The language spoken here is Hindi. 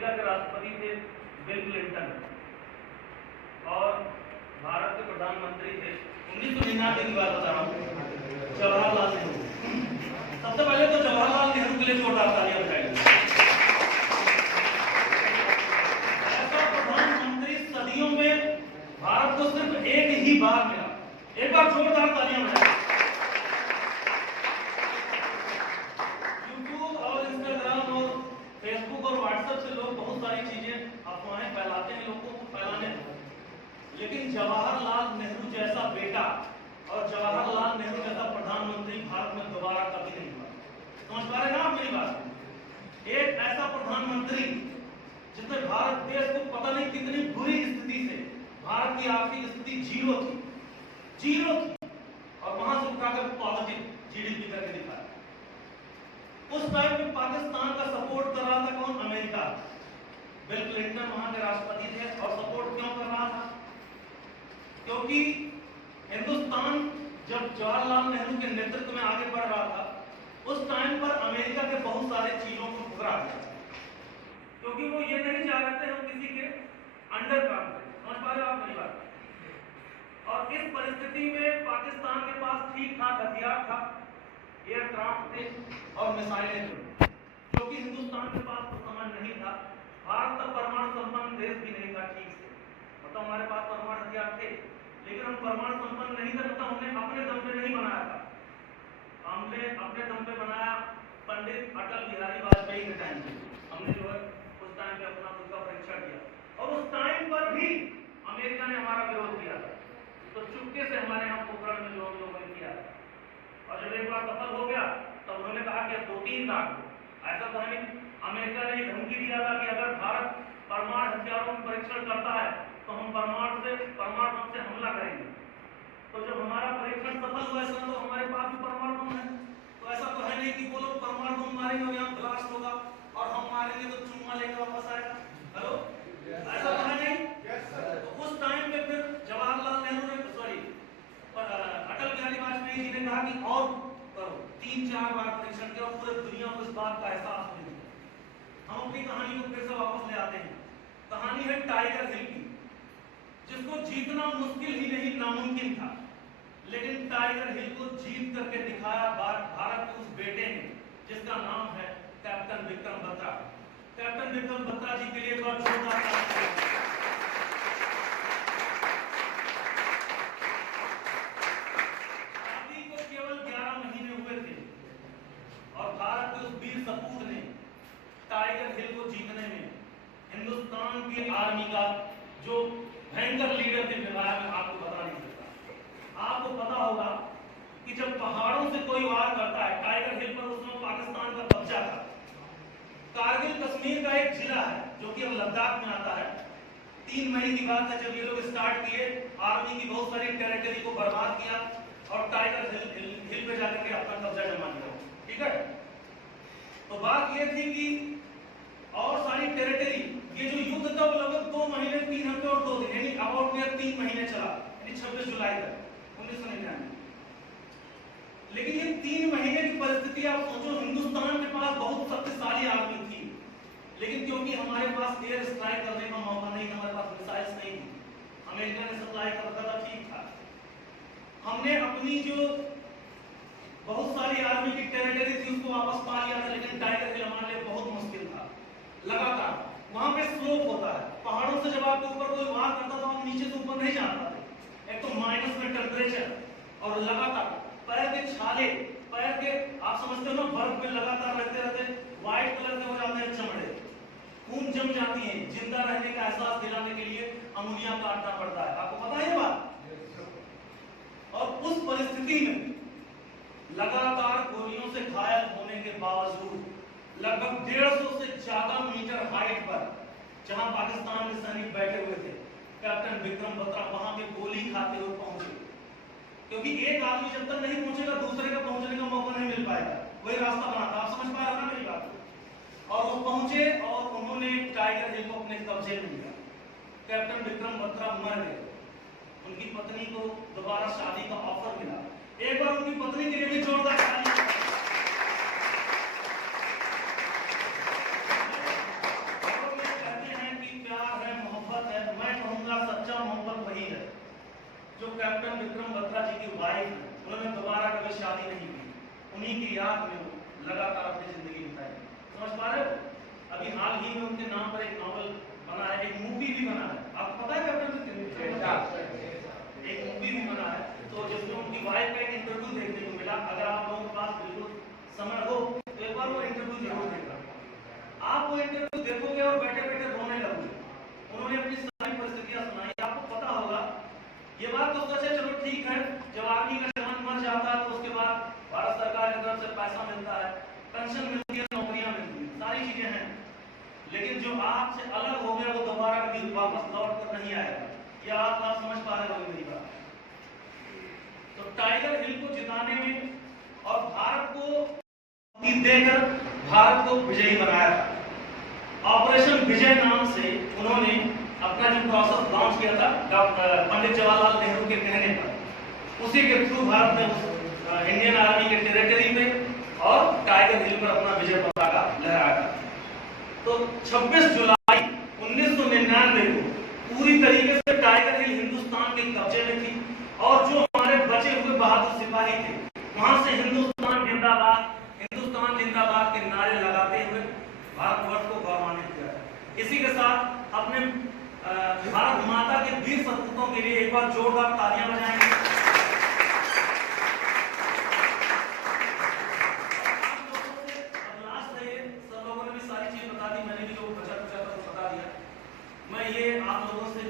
अमेरिका के राष्ट्रपति थे बिल क्लिंटन और भारत के प्रधानमंत्री थे 1999 की बात बता रहा हूँ, जवाहरलाल नेहरू। सबसे पहले तो जवाहरलाल नेहरू के लिए छोटा तालियां बजाइए। ऐसा प्रधानमंत्री सदियों में भारत को सिर्फ एक ही बार मिला। एक बार जोरदार तालियां बजाइए। यूट्यूब और इंस्टाग्राम और फेसबुक और व्हाट्सएप से लोग बहुत सारी चीजें अफवाहें फैलाते हैं, लोगों को फैलाने दो, लेकिन जवाहरलाल नेहरू जैसा बेटा और जवाहरलाल नेहरू जैसा प्रधानमंत्री भारत में दोबारा कभी नहीं हुआ। समझ पा रहे हैं ना आप मेरी बात? एक ऐसा प्रधानमंत्री जिसने भारत देश को पता नहीं कितनी बुरी स्थिति से, भारत की आर्थिक स्थिति जीरो थी और वहां से उठाकर पॉजिटिव जीडीपी करके दिखाया। उस टाइम में पाकिस्तान का सपोर्ट कर रहा था कौन? अमेरिका। बिल क्लिंटन वहां के राष्ट्रपति थे और सपोर्ट क्यों कर रहा था? क्योंकि हिंदुस्तान जब जवाहरलाल नेहरू के नेतृत्व में आगे बढ़ रहा था, उस टाइम पर अमेरिका के बहुत सारे चीजों को ठुकरा दिया, क्योंकि वो ये नहीं चाह रहे थे हम किसी के अंडर काम करें। समझ पा रहे हो आप मेरी बात? और इस परिस्थिति में पाकिस्तान के पास ठीक ठाक हथियार था, एयरक्राफ्ट थे और मिसाइलें थी, जो कि हिंदुस्तान के पास उस समय नहीं था। भारत तक परमाणु संपन्न देश भी नहीं था ठीक से, मतलब हमारे पास परमाणु हथियार थे लेकिन हम परमाणु संपन्न नहीं थे, मतलब हमने अपने दम पे नहीं बनाया था। हमने अपने दम पे बनाया पंडित अटल बिहारी वाजपेयी के टाइम पे। हमने जो है उस टाइम पे अपना खुद का परीक्षण किया और उस टाइम पर भी अमेरिका ने हमारा विरोध किया था, तो चुपके से हमारे यहाँ पोखरण में जो हम लोगों ने किया और जब एक बार सफल हो गया तब उन्होंने कहा कि अब 2-3 लाख ऐसा तो है। अमेरिका ने धमकी दिया था कि अगर भारत परमाणु हथियारों का परीक्षण करता है तो हम परमाणु बम से हमला करेंगे। तो जब हमारा परीक्षण सफल हुआ ऐसा, तो हमारे पास भी परमाणु बम है, तो ऐसा तो है नहीं कि वो लोग परमाणु बम मारेंगे और यहाँ ब्लास्ट होगा और हम मारेंगे तो चुम्मा लेकर वापस आएगा। हेलो, ऐसा तो है नहीं। तो उस टाइम पे फिर जवाहरलाल नेहरू ने अटल बिहारी वाजपेयी जी ने कहा कि और करो, 3-4 बार परीक्षण किया और पूरे दुनिया को इस बात का एहसास नहीं हुआ। हम अपनी कहानी को फिर से वापस ले आते हैं। कहानी है टाइगर हिल की, जिसको जीतना मुश्किल ही नहीं नामुमकिन था, लेकिन टाइगर हिल को जीत करके दिखाया भारत के उस बेटे ने, जिसका नाम है कैप्टन विक्रम बत्रा। कैप्टन विक्रम बत्रा जी के लिए एक बार जोरदार और भारत के उस वीर सपूत ने टाइगर हिल को जीतने में हिंदुस्तान की आर्मी का जो भयंकर लीडर थे, मैं आपको बता नहीं सकता। आपको पता होगा कि जब पहाड़ों से कोई वार करता है, टाइगर हिल पर उस समय पाकिस्तान का कब्जा था। कारगिल कश्मीर का एक जिला है जो कि अब लद्दाख में आता है। 3 मई की बात है जब ये लोग स्टार्ट किए, आर्मी की बहुत सारी टेरिटरी को बर्बाद किया और टाइगर हिल पे जाकर के अपना कब्जा जमा लिया। ठीक है, तो बात ये थी कि और सारी टेरिटरी, ये जो युद्ध था वो लगभग 2 महीने 3 हफ्ते और 2 दिन, यानी अबाउट 3 महीने चला, यानी 26 जुलाई तक 1999। लेकिन ये 3 महीने की परिस्थिति आप सोचो, हिंदुस्तान के पास बहुत शक्तिशाली आर्मी थी, लेकिन क्योंकि हमारे पास एयर स्ट्राइक करने का मौका नहीं था, हमारे पास मिसाइल्स नहीं थी, अमेरिका ने सप्लाई कर रखा था, ठीक था। हमने अपनी जो बहुत सारी आर्मी की टेरिटरी थी उसको वापस पा लिया था, लेकिन टाइगर हिल हमारे लिए बहुत मुश्किल था। लगातार वहां पे स्लोप होता है, पहाड़ों से जब आपके ऊपर कोई वार करता तो आप नीचे से ऊपर नहीं जा पाते। एक तो माइनस में टेम्परेचर और लगातार पैर के छाले, पैर के आप समझते हो ना, बर्फ में लगातार रहते रहते व्हाइट कलर के हो जाते हैं चमड़े, खून जम जाती है। जिंदा रहने का एहसास दिलाने के लिए अंगुलियां काटना पड़ता है, आपको पता है ये बात। और उस परिस्थिति में लगातार गोलियों से घायल होने के बावजूद लगभग 150 से ज्यादा मीटर हाइट पर जहां पाकिस्तान के सैनिक बैठे हुए थे, कैप्टन विक्रम बत्रा वहां पे गोली खाते हुए पहुंचे, क्योंकि एक आदमी जब तक नहीं पहुंचेगा दूसरे का पहुंचने का मौका नहीं मिल पाएगा, वही रास्ता बना था। आप समझ पा रहे हैं ना मेरी बात? और वो पहुंचे और उन्होंने टाइगर हिल को अपने कब्जे में लिया। कैप्टन विक्रम बत्रा मर गए, उनकी पत्नी को दोबारा शादी का ऑफर मिला। एक बार उनकी पत्नी के लिए भी जोरदार ताली। उन्हीं की याद में वो लगातार अपनी जिंदगी बिताई। समझ पा रहे हो? अभी हाल ही में उनके नाम पर एक नॉवल बना है, एक मूवी भी बना है। आपको पता है क्या? एक मूवी भी बना है, तो जिसमें उनकी वाइफ का एक इंटरव्यू देखने को मिला। अगर आप लोगों के पास बिल्कुल समय हो तो एक बार वो इंटरव्यू जरूर देखना। आप वो इंटरव्यू देखोगे और बैठे बैठे रोने लगोगे। उन्होंने अपनी सारी परिस्थितियां सुनाई। आपको पता होगा, ये बात तो सच है, चलो ठीक है, जब आर्मी का जवान मर जाता है तो उसके बाद भारत सरकार की तरफ से पैसा मिलता है, पेंशन मिलती है, नौकरियां मिलती है, सारी चीजें हैं। लेकिन जो आपसे अलग हो गया वो दोबारा कभी वापस लौट कर नहीं आएगा। ये आप समझ पा रहे हो मेरी बात? तो टाइगर हिल को जिताने में और भारत को देकर भारत को विजयी बनाया था। ऑपरेशन विजय नाम से उन्होंने अपना जो प्रोसेस लॉन्च किया था पंडित जवाहरलाल नेहरू के कहने पर, उसी के थ्रू भारत ने इंडियन आर्मी के टेरिटरी पे और टाइगर हिल पर अपना विजय पताका लहराया था। तो 26 जुलाई 1999 को पूरी तरीके से टाइगर हिल हिंदुस्तान के कब्जे में थी और जो हमारे बचे हुए बहादुर सिपाही थे वहां से हिंदुस्तान जिंदाबाद के नारे लगाते हुए भारतवर्ष को गौरवान्वित किया। इसी के साथ अपने भारत माता के वीर सपूतों के लिए एक बार जोरदार तालियां बजाएंगे। लास्ट है, सब लोगों ने भी सारी चीज बता दी, मैंने भी जो बचा था वो बता दिया। मैं ये आप लोगों से